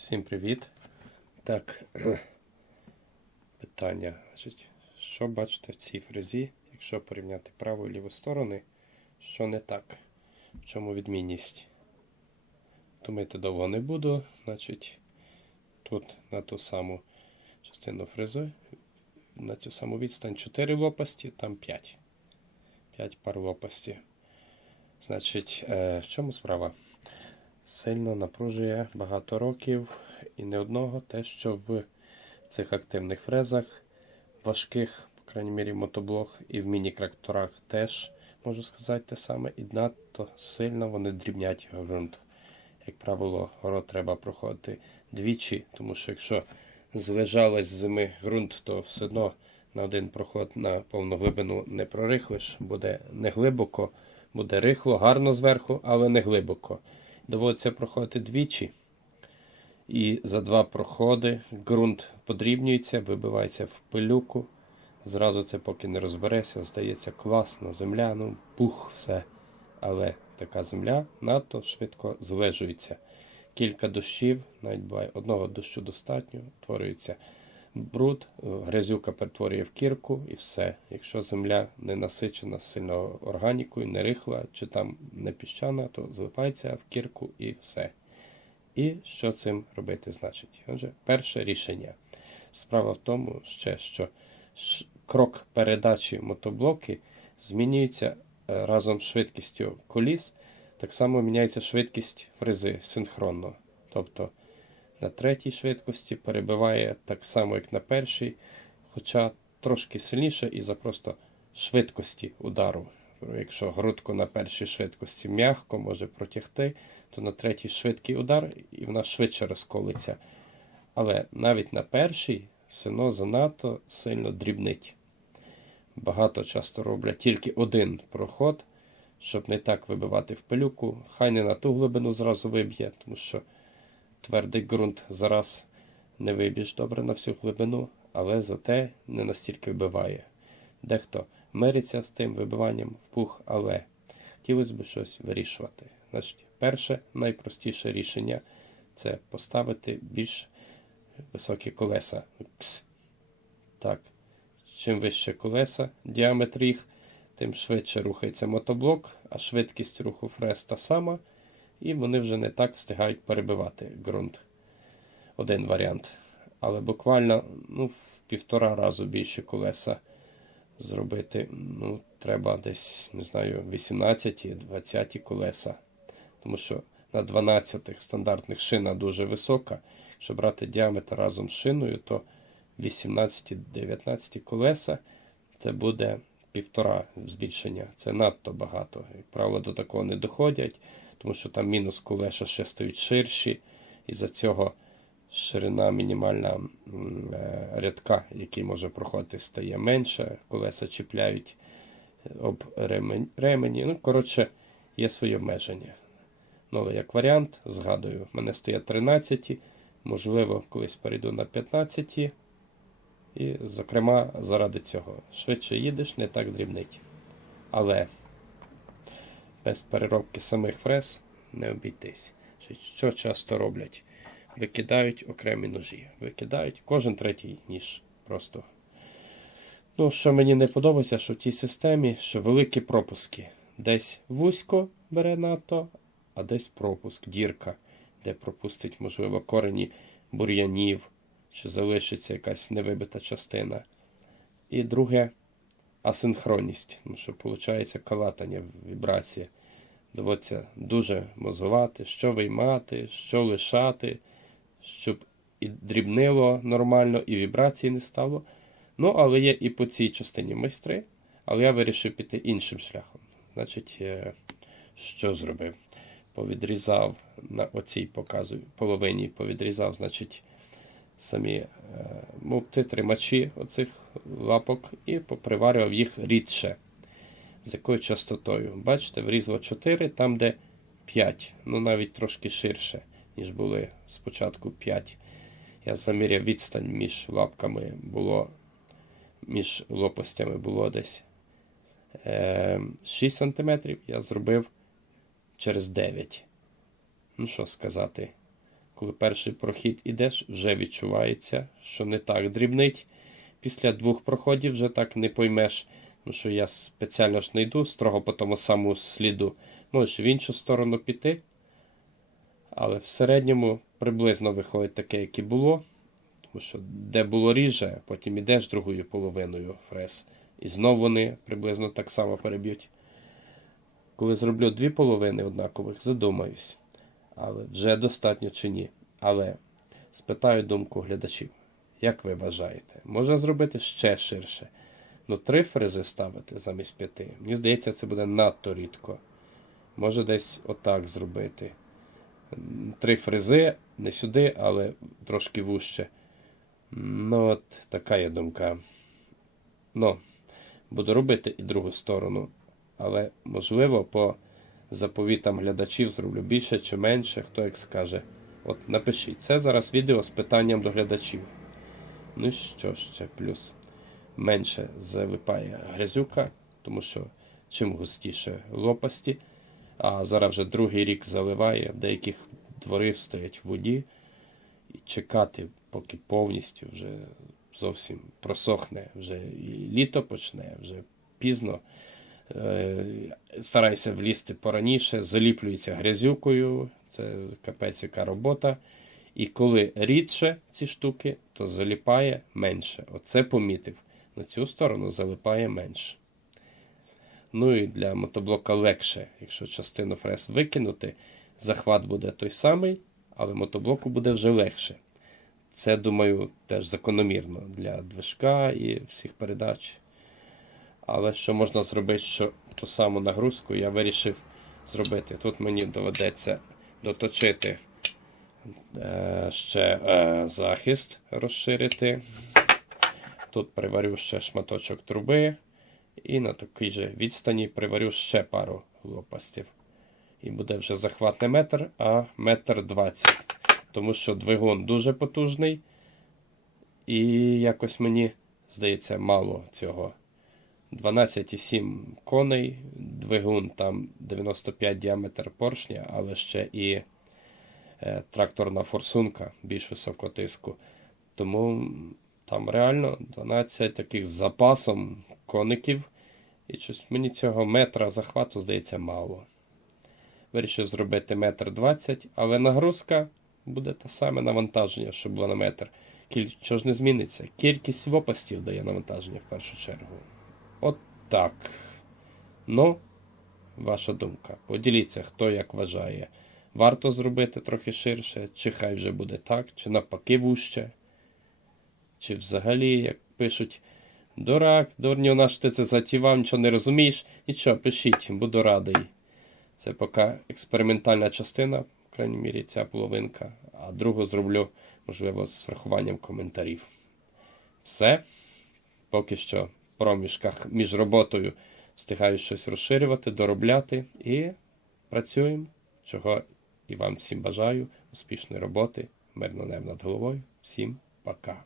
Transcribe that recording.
Всім привіт. Так, питання. Значить, Що бачите в цій фрезі, якщо порівняти праву і ліву сторони, що не так? В чому відмінність? Думати довго не буду. Значить, тут на ту саму частину фрези, на цю саму відстань 4 лопасті, там 5. 5 пар лопасті. Значить, е, в чому справа? Сильно напружує багато років і не одного те, що в цих активних фрезах, важких, по крайній мірі, мотоблок і в міні-тракторах теж можу сказати те саме, і надто сильно вони дрібнять ґрунт. Як правило, город треба проходити двічі, тому що якщо злежалась з зими ґрунт, то все одно на один проход на повну глибину не прорихлиш, буде не глибоко, буде рихло, гарно зверху, але не глибоко доводиться проходити двічі. І за два проходи ґрунт подрібнюється, вибивається в пилюку. Зразу це поки не розбереся, здається класно, земля, ну, пух, все. Але така земля надто швидко злежується. Кілька дощів, навіть буває одного дощу достатньо, утворюється бруд, грязюка перетворює в кірку і все. Якщо земля не насичена сильно органікою, не рихла чи там не піщана, то злипається в кірку і все. І що цим робити значить? Отже, перше рішення. Справа в тому, ще, що крок передачі мотоблоки змінюється е, разом з швидкістю коліс, так само міняється швидкість фрези синхронно. Тобто на третій швидкості перебиває так само, як на першій, хоча трошки сильніше і за просто швидкості удару. Якщо грудку на першій швидкості м'ягко може протягти, то на третій швидкий удар і вона швидше розколиться. Але навіть на першій сино занадто сильно дрібнить. Багато часто роблять тільки один проход, щоб не так вибивати в пилюку. Хай не на ту глибину зразу виб'є, тому що твердий ґрунт зараз не вибіж добре на всю глибину, але зате не настільки вбиває. Дехто мириться з тим вибиванням в пух, але хотілося б щось вирішувати. Значить, перше, найпростіше рішення це поставити більш високі колеса. Так. Чим вище колеса, діаметр їх, тим швидше рухається мотоблок, а швидкість руху фрез та сама і вони вже не так встигають перебивати ґрунт. Один варіант. Але буквально ну, в півтора разу більше колеса зробити. Ну, Треба десь, не знаю, 18-20 колеса. Тому що на 12 стандартних шина дуже висока. Якщо брати діаметр разом з шиною, то 18-19 колеса це буде півтора збільшення. Це надто багато. Як правило, до такого не доходять тому що там мінус колеса ще стають ширші, і за цього ширина мінімальна е, рядка, який може проходити, стає менше. Колеса чіпляють е, об ремені. Ну, коротше, є своє обмеження. Ну, але як варіант, згадую, в мене стоять 13, можливо, колись перейду на 15. І, зокрема, заради цього. Швидше їдеш, не так дрібнить. Але без переробки самих фрез не обійтись. Що часто роблять? Викидають окремі ножі. Викидають кожен третій ніж. Просто. Ну, Що мені не подобається, що в тій системі що великі пропуски. Десь вузько бере НАТО, а десь пропуск, дірка, де пропустить, можливо, корені бур'янів, чи залишиться якась невибита частина. І друге асинхронність, тому що виходить калатання, вібрація. Доводиться дуже мозгувати, що виймати, що лишати, щоб і дрібнило нормально, і вібрації не стало. Ну, але є і по цій частині майстри, але я вирішив піти іншим шляхом. Значить, е, що зробив? Повідрізав на оцій показую, половині повідрізав, значить, самі е, мовти, тримачі оцих лапок і поприварював їх рідше. З якою частотою? Бачите, врізало 4, там, де 5, ну навіть трошки ширше, ніж були спочатку 5. Я заміряв відстань між лапками було, між лопастями було десь е, 6 см. Я зробив через 9. Ну, що сказати, Коли перший прохід ідеш, вже відчувається, що не так дрібнить. Після двох проходів вже так не поймеш. Тому що я спеціально ж не йду строго по тому самому сліду. Можеш в іншу сторону піти. Але в середньому приблизно виходить таке, як і було. Тому що де було ріже, потім ідеш другою половиною фрез. І знову вони приблизно так само переб'ють. Коли зроблю дві половини однакових, задумаюсь. Але вже достатньо чи ні. Але спитаю думку глядачів. Як ви вважаєте, можна зробити ще ширше? Ну, три фрези ставити замість п'яти. Мені здається, це буде надто рідко. Може десь отак зробити. Три фрези, не сюди, але трошки вужче. Ну, от така є думка. Ну, буду робити і другу сторону. Але, можливо, по заповітам глядачів зроблю більше чи менше, хто як скаже. От напишіть. Це зараз відео з питанням до глядачів. Ну що ще плюс? Менше залипає грязюка, тому що чим густіше лопасті. А зараз вже другий рік заливає, в деяких двори стоять в воді. І чекати, поки повністю вже зовсім просохне, вже і літо почне, вже пізно. Е, Старайся влізти пораніше, заліплюється грязюкою, це капець яка робота. І коли рідше ці штуки, то заліпає менше. Оце помітив. На цю сторону залипає менше. Ну і для мотоблока легше, якщо частину фрез викинути, захват буде той самий, але мотоблоку буде вже легше. Це, думаю, теж закономірно для движка і всіх передач. Але що можна зробити, що ту саму нагрузку я вирішив зробити. Тут мені доведеться доточити е, ще е, захист розширити. Тут приварю ще шматочок труби. І на такій же відстані приварю ще пару лопастів. І буде вже захват не метр, а метр двадцять. Тому що двигун дуже потужний. І якось мені здається мало цього. 12,7 коней, двигун там 95 діаметр поршня, але ще і е, тракторна форсунка більш високого тиску. Тому там реально 12 таких з запасом коників. І щось мені цього метра захвату здається мало. Вирішив зробити метр 20, але нагрузка буде те саме навантаження, що було на метр. Що ж не зміниться? Кількість лопастів дає навантаження в першу чергу. От так. Ну, ваша думка. Поділіться, хто як вважає. Варто зробити трохи ширше, чи хай вже буде так, чи навпаки вужче. Чи взагалі, як пишуть, дурак, дурню наш ти це затівав, нічого не розумієш. Нічого, пишіть, буду радий. Це поки експериментальна частина, в крайній мірі, ця половинка. А другу зроблю, можливо, з врахуванням коментарів. Все. Поки що проміжках між роботою встигаю щось розширювати, доробляти і працюємо. Чого і вам всім бажаю. Успішної роботи, мирно небо над головою. Всім пока.